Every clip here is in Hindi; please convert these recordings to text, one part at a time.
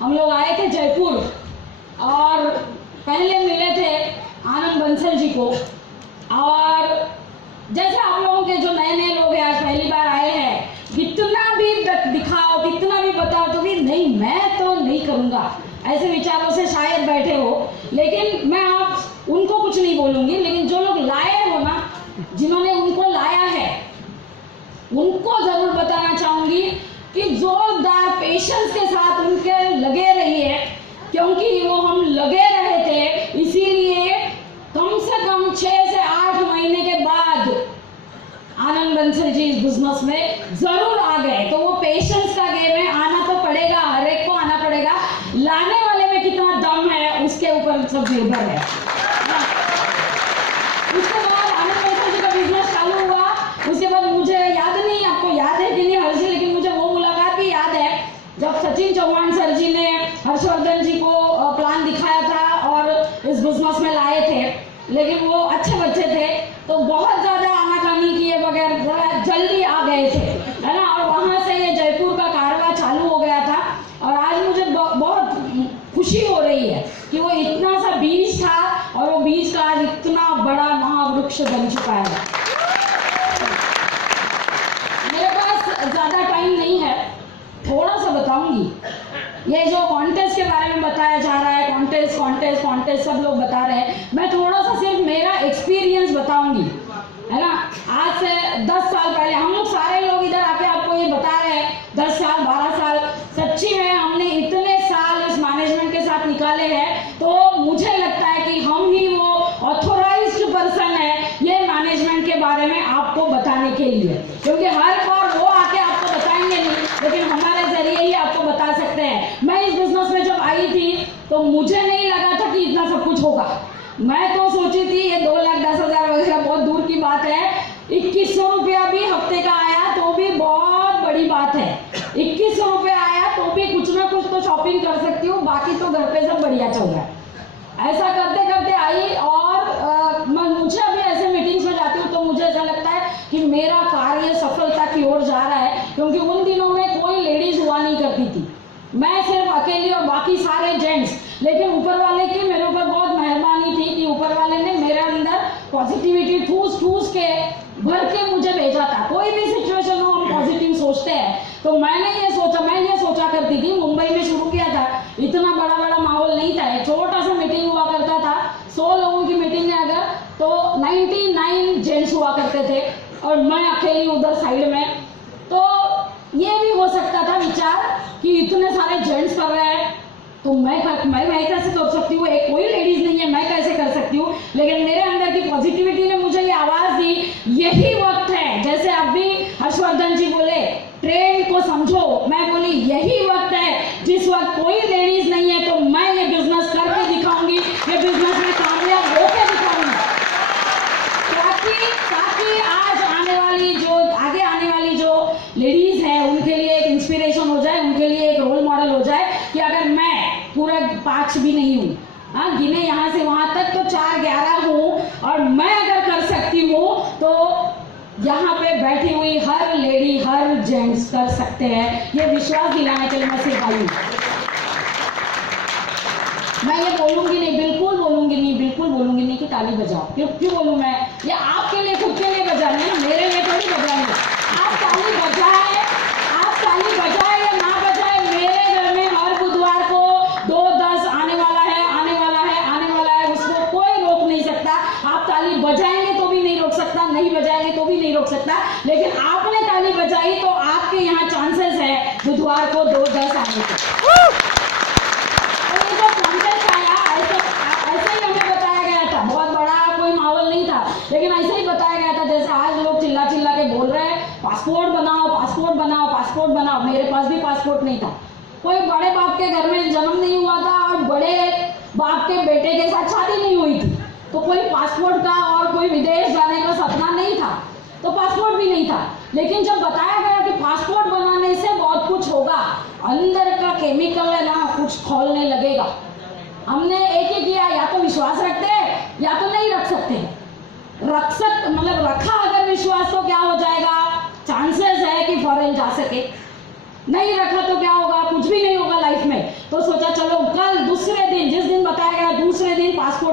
हम लोग आए थे जयपुर और पहले मिले थे आनंद बंसल जी को। और जैसे आप लोगों के जो नए नए लोग हैं, आज पहली बार आए हैं, कितना भी दिखाओ, कितना भी बताओ तो भी नहीं, मैं तो नहीं करूँगा, ऐसे विचारों से शायद बैठे हो। लेकिन मैं आप उनको कुछ नहीं बोलूँगी, लेकिन जो लोग लाए हो ना, जिन्होंने उनको लाया है, उनको ज़रूर बताना चाहूँगी कि जोरदार पेशेंस के साथ उनके लगे रहिए, क्योंकि वो हम लगे रहे थे, इसीलिए कम से कम 6 से 8 महीने के बाद आनंद बंसल जी इस बिजनेस में जरूर आ गए। तो वो पेशेंस का गेम है, आना तो पड़ेगा, हर एक को आना पड़ेगा। लाने वाले में कितना दम है उसके ऊपर सब निर्भर है। उसके बाद आनंद बंसल जी का बिजनेस चालू हुआ। उसके बाद मुझे याद नहीं, आपको याद है कि नहीं हर्षी, लेकिन मुझे वो मुलाकात भी याद है जब सचिन चौहान सर जी ने हर्षवर्धन जी को प्लान दिखाया था और इस बिजनेस में लाए थे। लेकिन वो अच्छे बच्चे थे तो बहुत ज़्यादा आनाकानी किए बगैर जल्दी आ गए थे, है ना। और वहाँ से ये जयपुर का कारवां चालू हो गया था। और आज मुझे बहुत खुशी हो रही है कि वो इतना सा बीज था और वो बीज का आज इतना बड़ा महावृक्ष बन चुका है। मेरे पास ज़्यादा टाइम नहीं है, थोड़ा सा बताऊंगी। ये जो कॉन्टेस्ट के बारे में बताया जा रहा है, कॉन्टेस्ट कॉन्टेस्ट कॉन्टेस्ट सब लोग बता रहे हैं, मैं थोड़ा सा सिर्फ मेरा एक्सपीरियंस बताऊंगी, है ना। आज से 10 साल पहले हम लोग सारे लोग इधर आके आपको ये बता रहे हैं, 10 साल 12 साल, सच्ची में हमने इतने साल इस मैनेजमेंट के साथ निकाले हैं, तो मुझे लगता है कि हम ही वो ऑथोराइज्ड पर्सन है ये मैनेजमेंट के बारे में आपको बताने के लिए, क्योंकि हर बार वो आके आपको बताएंगे नहीं, लेकिन हमारे जरिए ही आपको बता सकते हैं। मैं इस बिजनेस में जब आई थी तो मुझे नहीं लगा था कि इतना सब कुछ होगा। मैं तो सोची थी ये 2,10,000 वगैरह बहुत दूर की बात है। 2100 रुपया भी हफ्ते का आया तो भी बहुत बड़ी बात है। 2100 रुपया आया तो भी कुछ ना कुछ तो शॉपिंग कर सकती हूँ, बाकी तो घर पे सब बढ़िया चल रहा है। ऐसा करते करते आई और मुझे अभी ऐसे मीटिंग्स में जाती हूँ तो मुझे ऐसा लगता है कि मेरा कार्य सफलता की ओर जा रहा है, क्योंकि उन दिनों में कोई लेडीज हुआ नहीं करती थी, मैं सिर्फ अकेली और बाकी सारे जेंट्स। लेकिन ऊपर वाले की मेरे ऊपर बहुत मेहरबानी थी कि ऊपर वाले ने मेरे अंदर पॉजिटिविटी ठूस ठूस के भर के मुझे भेजा था। कोई भी सिचुएशन हो हम पॉजिटिव सोचते हैं, तो मैं ये सोचा करती थी। मुंबई में शुरू किया था, इतना बड़ा बड़ा माहौल नहीं था, एक छोटा सा मीटिंग हुआ करता था, 100 लोगों की मीटिंग है अगर, तो 99 जेंट्स हुआ करते थे और मैं अकेली उधर साइड में। तो ये भी हो सकता था विचार कि इतने सारे जेंट्स कर रहे हैं तो मैं कैसे कर सकती हूँ, एक कोई लेडीज नहीं है, मैं कैसे कर सकती हूँ। लेकिन मेरे अंदर की पॉजिटिविटी ने मुझे ये आवाज दी, यही वक्त है। जैसे अभी हर्षवर्धन जी बोले ट्रेंड को समझो, मैं बोली यही वक्त है जिस वक्त कोई लेडीज नहीं है तो मैं ये बिजनेस करके दिखाऊंगी, ये बिजनेस में कामयाब होकर दिखाऊंगी, ताकि आज आगे आने वाली जो लेडीज है उनके लिए एक इंस्पिरेशन हो जाए, उनके लिए एक रोल मॉडल हो जाए कि अगर मैं पूरा 5 भी नहीं हूँ, हाँ गिने यहाँ से वहां तक तो 4-11 हूँ, और मैं अगर कर सकती हूँ तो यहाँ पे बैठी हुई हर लेडी हर जेंट्स कर सकते हैं। ये विश्वास दिलाने के लिए मैं सिर्फ आई हूँ। मैं ये बोलूंगी नहीं, बिल्कुल बोलूंगी नहीं कि ताली बजाओ। क्यों बोलूँ मैं? ये आपके लिए, खुद के लिए बजाने हैं, मेरे लिए थोड़ी बजाने। आप ताली बजाए या ना बजाए, मेरे घर में हर बुधवार को 2-10 आने वाला है, उसको कोई रोक नहीं सकता। आप ताली बजाएंगे तो भी नहीं रोक सकता, नहीं बजाएंगे तो भी नहीं रोक सकता, लेकिन आपने ताली बजाई तो आपके यहाँ चांसेस है बुधवार को 2-10 आने के। लेकिन ऐसे ही बताया गया था, जैसे आज लोग चिल्ला के बोल रहे हैं पासपोर्ट बनाओ। मेरे पास भी पासपोर्ट नहीं था, कोई बड़े बाप के घर में जन्म नहीं हुआ था और बड़े बाप के बेटे के साथ शादी नहीं हुई थी, तो कोई पासपोर्ट का और कोई विदेश जाने का सपना नहीं था, तो पासपोर्ट भी नहीं था। लेकिन जब बताया गया कि पासपोर्ट बनाने से बहुत कुछ होगा, अंदर का केमिकल है ना कुछ खोलने लगेगा, हमने एक ही किया, या तो विश्वास रखते हैं या तो नहीं रख सकते। रखा अगर विश्वास तो क्या हो जाएगा, चांसेस है कि फॉरेन जा सके। नहीं रखा तो क्या होगा, कुछ भी नहीं होगा लाइफ में। तो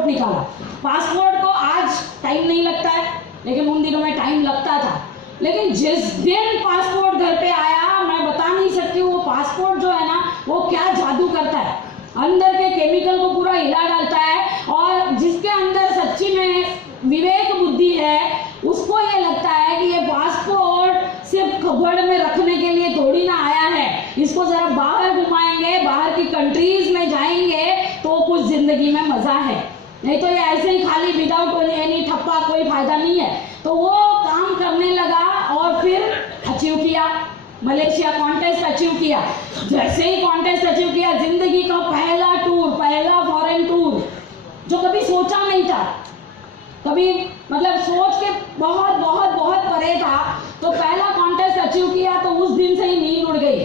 निकाला। पासपोर्ट को आज टाइम नहीं लगता है, लेकिन उन दिनों में टाइम लगता था। लेकिन जिस दिन पासपोर्ट घर पे आया, मैं बता नहीं सकती वो पासपोर्ट जो है ना वो क्या जादू करता है, अंदर के केमिकल को पूरा हिला डालता है। और जिसके अंदर सच्ची में विवेक बुद्धि है उसको ये लगता है कि ये पासपोर्ट सिर्फ कबड़ में रखने के लिए थोड़ी ना आया है, इसको जरा बाहर घुमाएंगे, बाहर की कंट्रीज में जाएंगे तो कुछ जिंदगी में मजा है, नहीं तो ये ऐसे ही खाली विदाउट एनी ठप्पा कोई फायदा नहीं है। तो वो काम करने लगा और फिर अचीव किया, मलेशिया कॉन्टेस्ट अचीव किया। जैसे ही कॉन्टेस्ट अचीव किया, जिंदगी का पहला टूर, पहला फॉरेन टूर जो कभी सोचा नहीं था, कभी मतलब सोच के बहुत बहुत बहुत परे था, तो पहला कॉन्टेस्ट अचीव किया तो उस दिन से ही नींद उड़ गई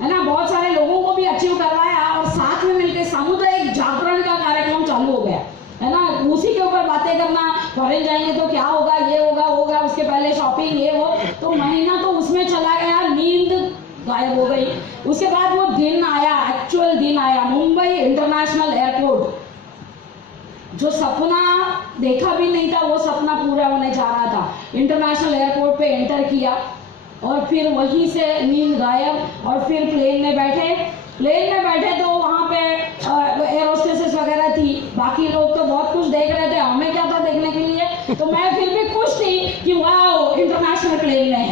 है ना। बहुत सारे लोगों को भी अचीव करवाया और साथ में मिलकर सामुदायिक जागरण का कार्यक्रम चालू हो गया है ना। उसी के ऊपर बातें करना, फॉरेन जाएंगे तो क्या होगा, ये होगा, उसके पहले शॉपिंग ये वो, तो महीना तो उसमें चला गया, नींद गायब हो गई। उसके बाद वो दिन आया, एक्चुअल दिन आया, मुंबई इंटरनेशनल एयरपोर्ट। जो सपना देखा भी नहीं था वो सपना पूरा होने जा रहा था। इंटरनेशनल एयरपोर्ट पे एंटर किया और फिर वहीं से नींद गायब। और फिर प्लेन में बैठे तो वहाँ पे एयर होस्टेसेस वगैरह थी, बाकी लोग तो बहुत कुछ देख रहे थे, हमें क्या था देखने के लिए। तो मैं फिर भी खुश थी कि वाह इंटरनेशनल प्लेन में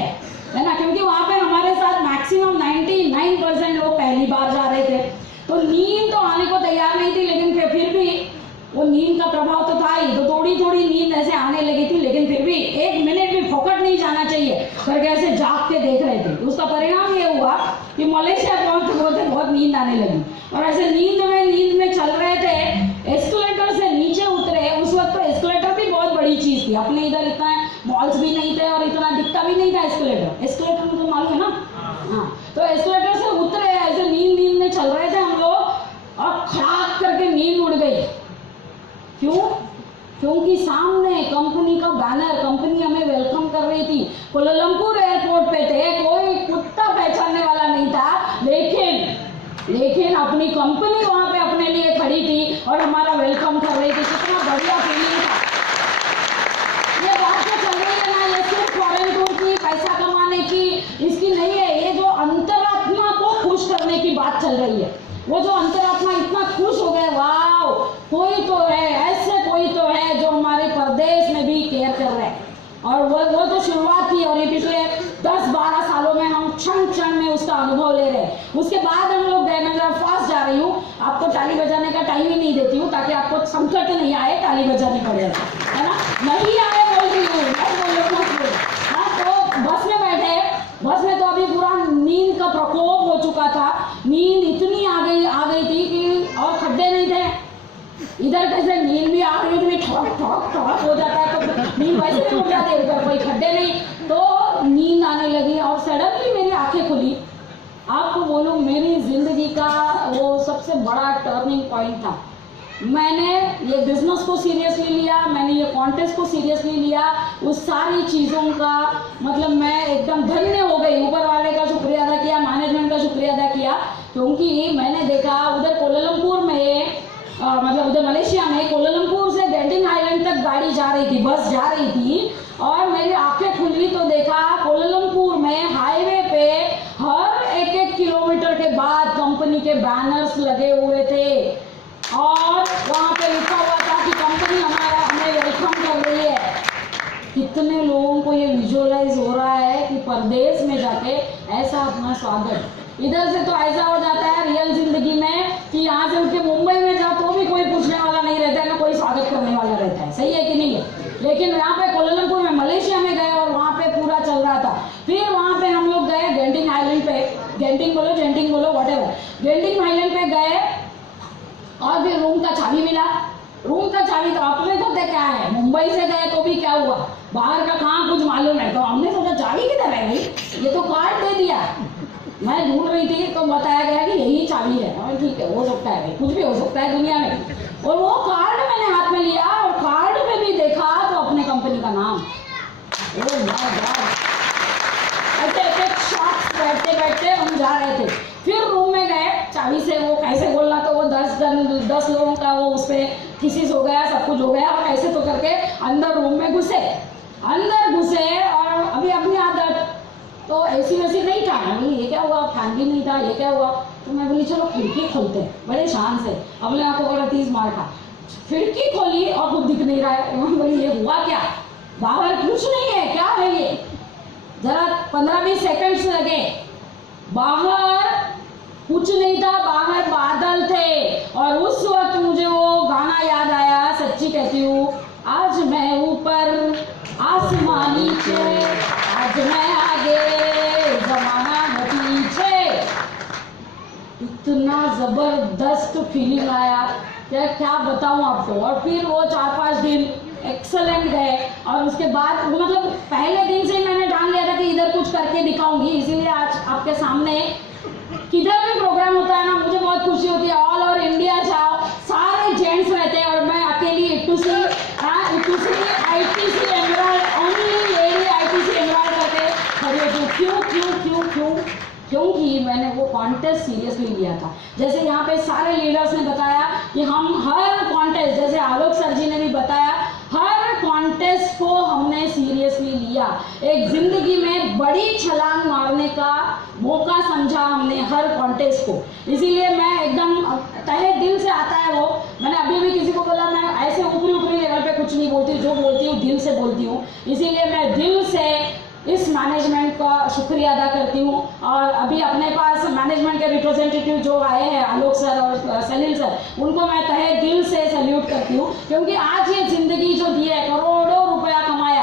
है ना, क्योंकि वहाँ पे हमारे साथ मैक्सिमम 99% लोग पहली बार जा रहे थे। तो नींद तो आने को तैयार नहीं थी, लेकिन फिर भी वो नींद का प्रभाव तो था ही, तो थोड़ी थोड़ी नींद ऐसे आने लगी थी, लेकिन फिर भी एक मिनट भी फोकट नहीं जाना चाहिए करके ऐसे जाग के देख रहे थे। उसका परिणाम ये हुआ कि मलेशिया पहुंचते बहुत नींद आने लगी और ऐसे नींद में चल रहे थे। एस्केलेटर से नीचे उतरे, उस वक्त तो एस्केलेटर भी बहुत बड़ी चीज थी, अपने इधर इतना मॉल्स भी नहीं थे और इतना दिखता भी नहीं था एस्केलेटर में तो मालूम है ना। हाँ, तो एस्केलेटर से उतरे, ऐसे नींद में चल रहे थे हम लोग और खड़ाक करके नींद उड़ गई। क्यों? क्योंकि सामने कंपनी का बैनर, कंपनी हमें वेलकम कर रही थी। कोलालमपुर एयरपोर्ट पे थे, कोई कुत्ता पहचानने वाला नहीं था, लेकिन अपनी कंपनी वहां पे अपने लिए खड़ी थी और हमारा वेलकम कर रही थी। कितना बढ़िया फीलिंग था। ये बात जो चल रही है ना, ये सिर्फ फॉरेन टूर की, पैसा कमाने की, इसकी नहीं है। ये जो अंतरात्मा को खुश करने की बात चल रही है, वो जो अंतरात्मा इतना खुश हो गए, वाह कोई तो है, ऐसे कोई तो है जो हमारे प्रदेश में भी केयर कर रहे हैं। और वो तो शुरुआत थी और ये पिछले 10-12 सालों में हम क्षण में उसका अनुभव ले रहे हैं। उसके बाद हम लोग गए, मैं जरा फास्ट जा रही हूँ, आपको ताली बजाने का टाइम ही नहीं देती हूँ ताकि आपको संकट नहीं आए, ताली बजानी पड़े, है ना, नहीं आए बोलती हूँ। हाँ, तो बस में बैठे, बस में तो अभी पूरा नींद का प्रकोप हो चुका था, नींद इतनी आ गई थी कि और खड्डे नहीं थे इधर, कैसे नींद भी आ रही थी, ठोक हो जाता है तो नींद वैसे भी उड़ जाती है, उधर कोई खड्डे नहीं, तो नींद आने लगी और सडनली मेरी आंखें खुली। आपको बोलूं, मेरी जिंदगी का वो सबसे बड़ा टर्निंग पॉइंट था। मैंने ये बिजनेस को सीरियसली लिया, मैंने ये कॉन्टेस्ट को सीरियसली लिया, उस सारी चीज़ों का मतलब मैं एकदम धन्य हो गई। ऊपर वाले का शुक्रिया अदा किया, मैनेजमेंट का शुक्रिया अदा किया, क्योंकि मैंने देखा उधर कोलालमपुर में मतलब उधर मलेशिया में कोलालमपुर से गेंटिंग आइलैंड तक गाड़ी जा रही थी, बस जा रही थी, और मेरी आंखें खुली तो देखा कोलालमपुर में हाईवे पे हर 1-1 किलोमीटर के बाद कंपनी के बैनर्स लगे हुए थे और वहाँ पे लिखा हुआ था कि कंपनी हमें वेलकम कर रही है। कितने लोगों को ये विजुअलाइज हो रहा है कि परदेश में जाके ऐसा अपना स्वागत। इधर से तो ऐसा हो जाता है रियल जिंदगी में कि यहाँ से उठ के मुंबई में जाओ तो भी कोई पूछने वाला नहीं रहता है, ना कोई स्वागत करने वाला रहता है, सही है कि नहीं है। लेकिन यहाँ पे कोलालमपुर में, मलेशिया में गए और वहाँ पे पूरा चल रहा था। फिर वहाँ पे हम लोग गए गेंटिंग आइलैंड पे, जेंटिंग बोलो व्हाटएवर, गेंटिंग आइलैंड पे गए और फिर रूम का चाबी मिला। रूम का चाबी तो अपने सोचते क्या है, मुंबई से गए तो भी क्या हुआ, बाहर का कहाँ कुछ मालूम है, तो हमने सोचा चाबी किधर है भाई, ये तो कार्ड दे दिया। मैं ढूंढ रही थी तो बताया गया कि यही चाबी है। और ठीक है, हो सकता है भाई, कुछ भी हो सकता है दुनिया में। और वो कार्ड मैंने हाथ में लिया और कार्ड में भी देखा तो अपने कंपनी का नाम। ओह माय गॉड, ऐसे एक शॉट बैठते हम जा रहे थे। फिर रूम में गए, चाबी से वो कैसे बोलना, तो वो 10 लोगों का वो उस पर थीसिस हो गया, सब कुछ हो गया, और ऐसे तो करके अंदर रूम में घुसे और अभी अपनी आदत तो ऐसी वैसी नहीं था। मैं बोली ये क्या हुआ, फैन भी नहीं था, ये क्या हुआ, तो मैं बोली चलो खिड़की खोलते हैं, बड़े शान से अपने आप को 30 मार खा, खिड़की खोली और कुछ दिख नहीं रहा है। मैं बोली ये हुआ क्या, बाहर कुछ नहीं है, क्या है ये, जरा 15-20 सेकंड्स लगे, बाहर कुछ नहीं था, बाहर बादल थे। और उस वक्त मुझे वो गाना याद आया, सच्ची कहती हूँ, आज मैं ऊपर आसमान नीचे, आज मैं आगे जमाना पीछे। इतना जबरदस्त फीलिंग आया, क्या बताऊं आपको। और फिर वो 4-5 दिन एक्सेलेंट गए, और उसके बाद मतलब पहले दिन से ही मैंने ठान लिया था कि इधर कुछ करके दिखाऊंगी, इसीलिए आज आपके सामने किधर भी प्रोग्राम होता है ना, मुझे बहुत खुशी होती है। ऑल ओवर इंडिया जाओ, सारे जेंट्स रहते हैं और मैं अकेली इटूसी ITC emerald, only lady ITC emerald करके खड़ी होती हूँ। क्योंकि मैंने वो कॉन्टेस्ट सीरियसली लिया था। जैसे यहाँ पे सारे लीडर्स ने बताया कि हम हर कॉन्टेस्ट, जैसे आलोक सर जी ने भी बताया, हर कॉन्टेस्ट को हमने सीरियसली लिया। एक जिंदगी में बड़ी छलांग मारने का मौका समझा हमने हर कॉन्टेस्ट को। इसीलिए मैं एकदम तहे दिल से आता है वो। मैंने अभी भी किसी को बोला, मैं ऐसे ऊपरी लेवल पे कुछ नहीं बोलती, जो बोलती हूँ दिल से बोलती हूँ। इसीलिए मैं दिल से इस मैनेजमेंट का शुक्रिया अदा करती हूँ। और अभी अपने पास मैनेजमेंट के रिप्रेजेंटेटिव जो आए हैं, आलोक सर और सलील सर, उनको मैं तहे दिल से सैल्यूट करती हूँ, क्योंकि आज ये जिंदगी जो दी है, करोड़ों रुपया कमाया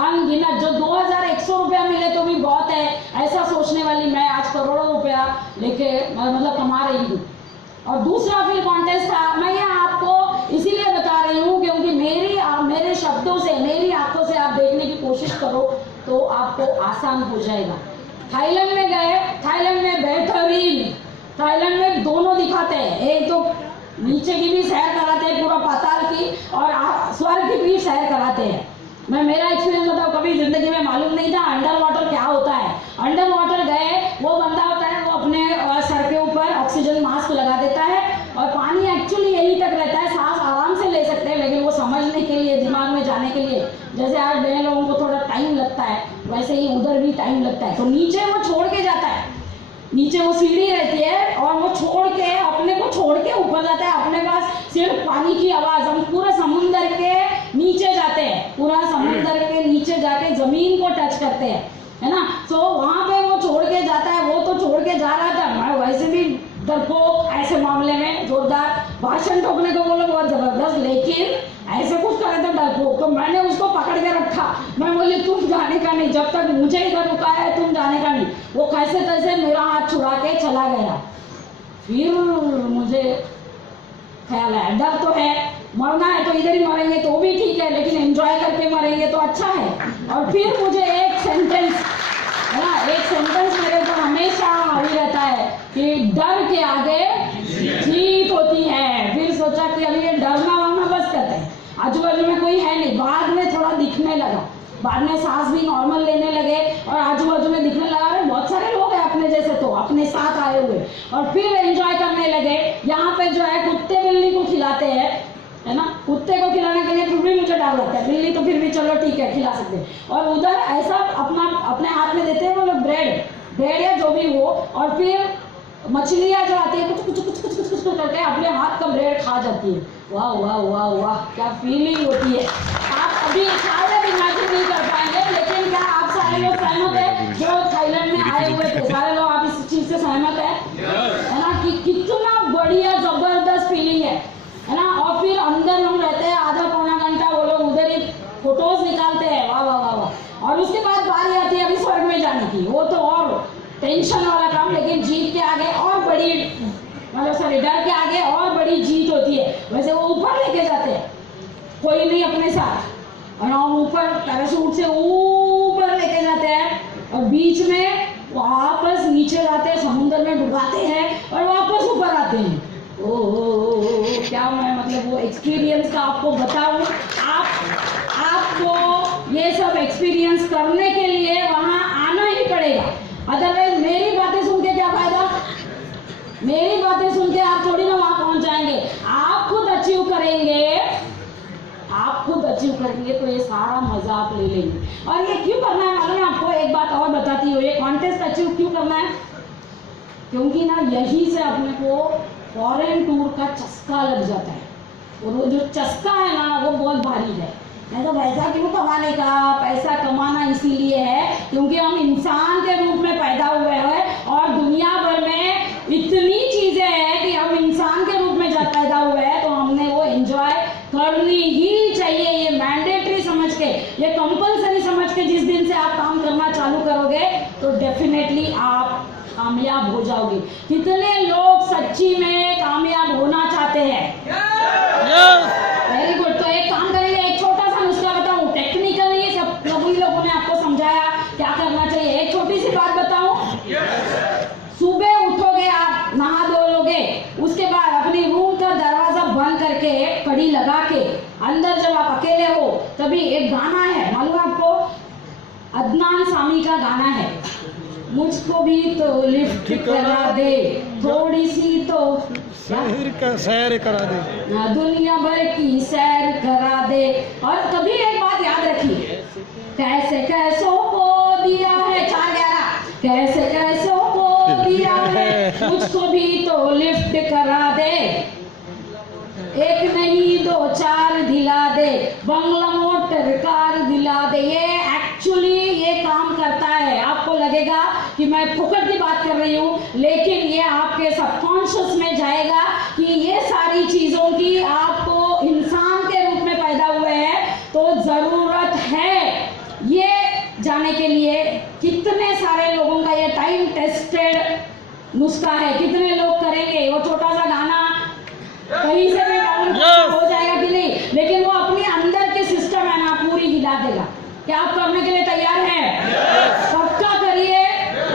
अनगिनत, जो 2100 रुपया मिले तो भी बहुत है, ऐसा सोचने वाली मैं आज करोड़ों रुपया लेके मतलब कमा रही हूँ। और दूसरा फिर कॉन्टेस्ट था, मैं ये आपको इसीलिए बता रही हूँ क्योंकि मेरे शब्दों से, मेरी आंखों से आप देखने की कोशिश करो तो आपको आसान हो जाएगा। थाईलैंड में गए, थाईलैंड में बेहतरीन, थाईलैंड में दोनों दिखाते हैं, एक तो नीचे की भी सैर कराते हैं पूरा पाताल की, और स्वर्ग की भी सैर कराते हैं। मैं मेरा एक्सपीरियंस बताऊँ, कभी जिंदगी में मालूम नहीं था अंडर वाटर क्या होता है। अंडर वाटर गए, वो बंदा होता है, वो अपने सर के ऊपर ऑक्सीजन मास्क लगा देता है, और पानी एक्चुअली यहीं तक रहता है, सांस आराम से ले सकते हैं, लेकिन वो समझने के लिए, दिमाग में जाने के लिए, जैसे आज नए लोगों को थोड़ा टाइम लगता है, वैसे ही उधर भी टाइम लगता है। तो नीचे वो छोड़ के जाता है, नीचे वो सीढ़ी रहती है, और वो छोड़ के अपने को छोड़ के ऊपर जाता है। अपने पास सिर्फ पानी की आवाज, हम पूरे समुद्र के नीचे जाते हैं, पूरा समुद्र के नीचे जाके जमीन को टच करते हैं, है ना। तो वहां पे वो छोड़ के जाता है, वो तो छोड़ के जा रहा था, मैं वैसे भी डरपोक, ऐसे मामले में जोरदार भाषण ठोकने को बोलो बहुत जबरदस्त, लेकिन ऐसे कुछ करे तो डरपोक, तो मैंने उसको पकड़ के रखा। मैं बोली तुम जाने का नहीं, जब तक मुझे इधर रुका है तुम जाने का नहीं। वो कैसे तैसे मेरा हाथ छुड़ा के चला गया। फिर मुझे ख्याल है, डर तो है, मरना है तो इधर ही मरेंगे तो भी ठीक है, लेकिन एंजॉय करके मरेंगे तो अच्छा है। और फिर मुझे एक सेंटेंस मेरे ऊपर हमेशा हावी रहता है कि डर के आगे जीत होती है। फिर सोचा कि अभी ये डरना वरना बस करते हैं, आजू बाजू में कोई है नहीं। बाद में थोड़ा दिखने लगा, बाद में सांस भी नॉर्मल लेने लगे, और आजू बाजू में दिखने लगा अरे बहुत सारे लोग हैं अपने जैसे, तो अपने साथ आए हुए, और फिर एंजॉय करने लगे। यहाँ पे जो है कुत्ते बिल्ली को खिलाते हैं, है ना, कुत्ते को खिलाने के लिए फिर भी मुझे डर लगता है, बिल्ली तो फिर भी चलो ठीक है खिला सकते हैं। और उधर ऐसा अपने हाथ में देते हैं वो लोग ब्रेड या जो भी हो, और फिर मछलियाँ जो आती है कुछ करके अपने हाथ का ब्रेड खा जाती है। वाह वाह वाह वाह, क्या फीलिंग होती है, आप अभी शायद इमेजिन नहीं कर पाएंगे। लेकिन क्या आप सारे लोग सहमत है, जो थाईलैंड में आए हुए थे सारे लोग, आप इस चीज से सहमत है ना, कि कितना बढ़िया जबरदस्त फीलिंग है ना। और फिर अंदर हम रहते हैं आधा पौना घंटा, वो लोग उधर ही फोटोज निकालते हैं, वाह वाह वाह वाह। और उसके बाद बारी आती है अभी स्वर्ग में जाने की, वो तो और टेंशन वाला काम, लेकिन जीत के आगे और बड़ी, मतलब सॉरी डर के आगे और बड़ी जीत होती है। वैसे वो ऊपर लेके जाते हैं, कोई नहीं अपने साथ, और हम ऊपर पैराशूट से ऊपर लेके जाते हैं, और बीच में वापस नीचे जाते हैं, समुद्र में डुबाते हैं, और वापस ऊपर आते हैं। क्या मैं मतलब वो एक्सपीरियंस का आपको बताऊं, आपको ये सब एक्सपीरियंस करने के लिए वहां आना ही पड़ेगा। अदरवाइज मेरी बातें सुन के क्या फायदा, मेरी बातें सुन के आप थोड़ी ना वहां पहुंच जाएंगे। आप खुद अचीव करेंगे, आप खुद अचीव करेंगे तो ये सारा मजा आप ले लेंगे। और ये क्यों करना है मालूम है आपको? एक बात और बताती हूँ, ये कॉन्टेस्ट अचीव क्यों करना है? क्योंकि ना यही से अपने को फॉरेन टूर का चस्का लग जाता है, और वो जो चस्का है ना वो बहुत भारी है। नहीं तो पैसा क्यों कमाने का? पैसा कमाना इसीलिए है क्योंकि हम इंसान के रूप में पैदा हुए हैं और दुनिया भर में इतनी चीजें हैं कि हम इंसान के रूप में जब पैदा हुए हैं तो हमने वो एंजॉय करनी ही चाहिए। ये मैंडेटरी समझ के, ये कंपल्सरी समझ के जिस दिन से आप काम करना चालू करोगे तो डेफिनेटली आप कामयाब हो जाओगे। कितने लोग सच्ची में कामयाब होना चाहते हैं? Very good. तो एक काम करेंगे, एक छोटा सा नुस्खा बताऊं, टेक्निकल नहीं, सब प्रभु लोगों ने आपको समझाया क्या करना चाहिए। एक छोटी सी बात बताऊं, सुबह उठोगे आप, नहा धो लोगे, उसके बाद अपनी रूम का दरवाजा बंद करके कड़ी लगा के अंदर जब आप अकेले हो तभी एक गाना है, मालूम है आपको? अदनान सामी का गाना है, मुझको भी तो लिफ्ट करा दे, थोड़ी सी तो सैर करा दे, दुनिया भर की सैर करा दे। और कभी एक बात याद रखिए, कैसे कैसों को दिया है 411, कैसे कैसों को दिया है, मुझको भी तो लिफ्ट करा दे, एक नहीं दो चार दिला दे, बंगला मोटर कार दिला दे। ये एक्चुअली ये काम करता है। आपको लगेगा कि मैं फुकट की बात कर रही हूँ, लेकिन ये आपके सबकॉन्शियस में जाएगा कि ये सारी चीजों की आपको इंसान के रूप में पैदा हुए हैं तो जरूरत है ये जाने के लिए। कितने सारे लोगों का ये टाइम टेस्टेड नुस्खा है, कितने लोग करेंगे? वो छोटा सा गाना कहीं से भी डाउन हो जाएगा कि नहीं, लेकिन वो अपने अंदर के सिस्टम है ना पूरी हिला देगा। क्या आप करने के लिए तैयार हैं? पक्का करिए,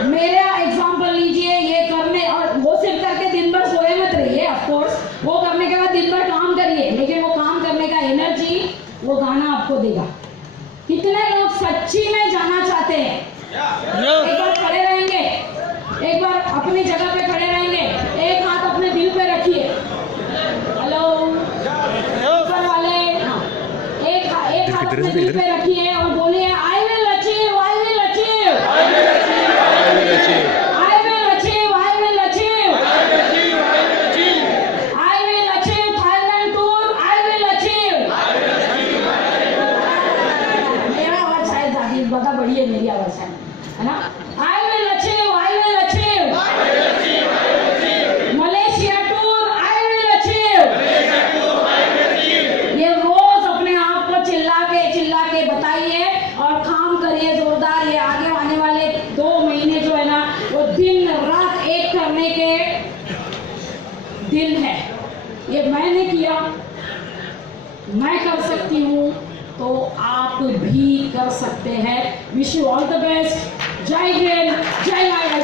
मेरा एग्जांपल लीजिए, ये करने, और वो सिर्फ करके दिन भर सोए मत रहिए, ऑफ कोर्स वो करने के बाद दिन भर काम करिए, लेकिन वो काम करने का एनर्जी वो गाना आपको देगा। कितने लोग सच्ची में जाना चाहते हैं? एक बार खड़े रहेंगे, एक बार अपनी जगह पे खड़े रहेंगे, एक हाथ अपने दिल पे रखिए। हेलो ऊपर वाले, हाँ, एक हाथ अपने दिल पे रखिए और बोलिए I will achieve, I will achieve, I will achieve, I will achieve, I will achieve, I will achieve, I will achieve Thailand tour, I will achieve. मेरा आवाज शायद दादी बता बड़ी है, मेरी आवाज है ना? I will achieve, I will achieve, Malaysia tour, I will achieve. ये रोज अपने आप को चिल्ला के बताइए और काम करिए जोरदार। ये आगे आने वाले 2 महीने जो है ना वो दिन रात एक करने के दिन है। ये मैंने किया, मैं कर सकती हूँ तो आप भी कर सकते हैं। Wish you all the best. जय हिंद, जय माता।